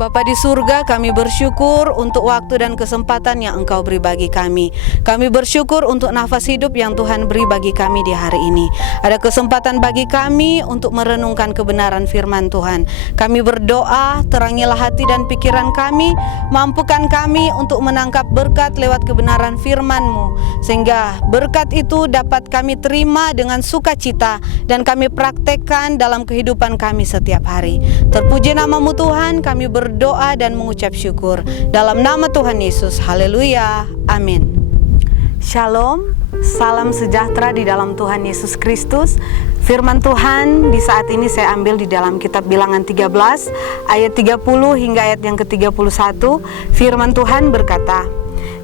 Bapa di surga, kami bersyukur untuk waktu dan kesempatan yang Engkau beri bagi kami. Kami bersyukur untuk nafas hidup yang Tuhan beri bagi kami di hari ini. Ada kesempatan bagi kami untuk merenungkan kebenaran firman Tuhan. Kami berdoa, terangilah hati dan pikiran kami, mampukan kami untuk menangkap berkat lewat kebenaran firman-Mu, sehingga berkat itu dapat kami terima dengan sukacita dan kami praktekkan dalam kehidupan kami setiap hari. Terpuji nama-Mu Tuhan, kami berdoa dan mengucap syukur. Dalam nama Tuhan Yesus, haleluya, amin. Shalom, salam sejahtera di dalam Tuhan Yesus Kristus. Firman Tuhan di saat ini saya ambil di dalam kitab Bilangan 13 ayat 30 hingga ayat yang ke-31. Firman Tuhan berkata,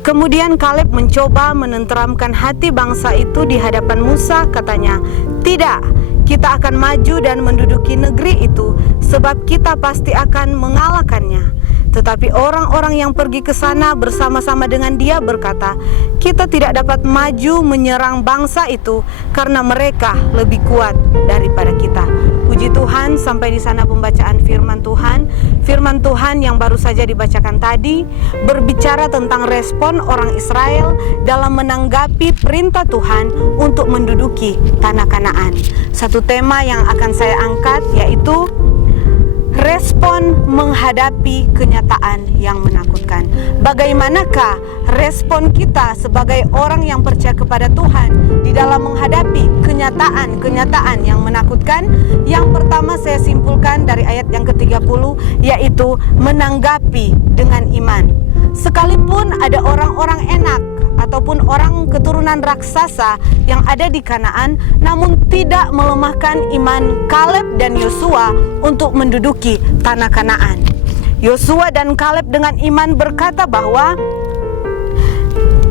"Kemudian Kaleb mencoba menenteramkan hati bangsa itu di hadapan Musa, katanya, 'Tidak, kita akan maju dan menduduki negeri itu, sebab kita pasti akan mengalahkannya.' Tetapi orang-orang yang pergi ke sana bersama-sama dengan dia berkata, 'Kita tidak dapat maju menyerang bangsa itu karena mereka lebih kuat daripada kita.'" Puji Tuhan, sampai di sana pembacaan firman Tuhan. Firman Tuhan yang baru saja dibacakan tadi berbicara tentang respon orang Israel dalam menanggapi perintah Tuhan untuk menduduki tanah Kanaan. Satu tema yang akan saya angkat yaitu respon menghadapi kenyataan yang menakutkan. Bagaimanakah respon kita sebagai orang yang percaya kepada Tuhan di dalam menghadapi kenyataan yang menakutkan? Yang pertama saya simpulkan dari ayat yang ke-30, yaitu menanggapi dengan iman. Sekalipun ada orang-orang enak ataupun orang keturunan raksasa yang ada di Kanaan, namun tidak melemahkan iman Kaleb dan Yosua untuk menduduki tanah Kanaan. Yosua dan Kaleb dengan iman berkata bahwa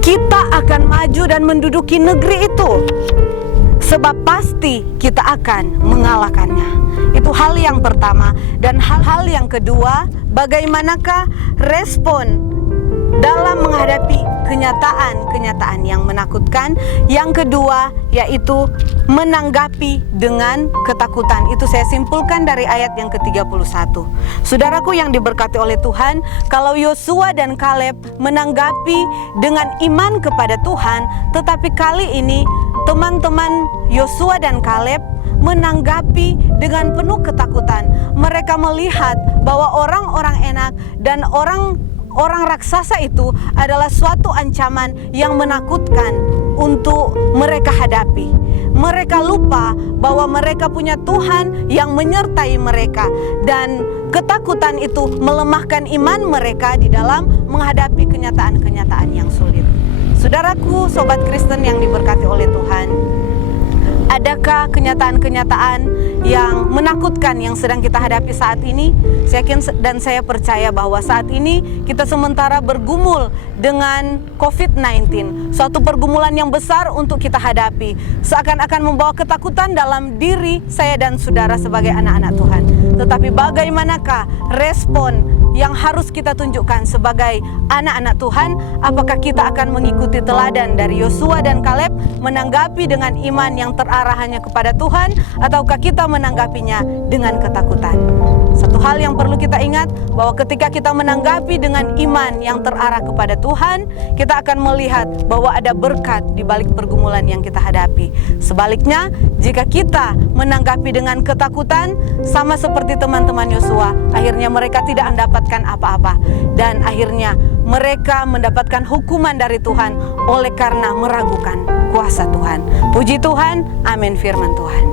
kita akan maju dan menduduki negeri itu, sebab pasti kita akan mengalahkannya. Itu hal yang pertama. Dan hal yang kedua, bagaimanakah respon dalam menghadapi kenyataan yang menakutkan? Yang kedua yaitu menanggapi dengan ketakutan. Itu saya simpulkan dari ayat yang ke-31. Saudaraku yang diberkati oleh Tuhan, kalau Yosua dan Kaleb menanggapi dengan iman kepada Tuhan, tetapi kali ini teman-teman Yosua dan Kaleb menanggapi dengan penuh ketakutan. Mereka melihat bahwa orang-orang enak dan orang raksasa itu adalah suatu ancaman yang menakutkan untuk mereka hadapi. Mereka lupa bahwa mereka punya Tuhan yang menyertai mereka, dan ketakutan itu melemahkan iman mereka di dalam menghadapi kenyataan-kenyataan yang sulit. Saudaraku, sobat Kristen yang diberkati oleh Tuhan, adakah kenyataan-kenyataan yang menakutkan yang sedang kita hadapi saat ini? Saya yakin dan saya percaya bahwa saat ini kita sementara bergumul dengan COVID-19, suatu pergumulan yang besar untuk kita hadapi, seakan-akan membawa ketakutan dalam diri saya dan saudara sebagai anak-anak Tuhan. Tetapi bagaimanakah respon yang harus kita tunjukkan sebagai anak-anak Tuhan? Apakah kita akan mengikuti teladan dari Yosua dan Kaleb, menanggapi dengan iman yang terarah hanya kepada Tuhan, ataukah kita menanggapinya dengan ketakutan? Satu hal yang perlu kita ingat, bahwa ketika kita menanggapi dengan iman yang terarah kepada Tuhan, kita akan melihat bahwa ada berkat di balik pergumulan yang kita hadapi. Sebaliknya, jika kita menanggapi dengan ketakutan, sama seperti teman-teman Yosua, akhirnya mereka tidak mendapatkan apa-apa, dan akhirnya mereka mendapatkan hukuman dari Tuhan oleh karena meragukan kuasa Tuhan. Puji Tuhan, amin firman Tuhan.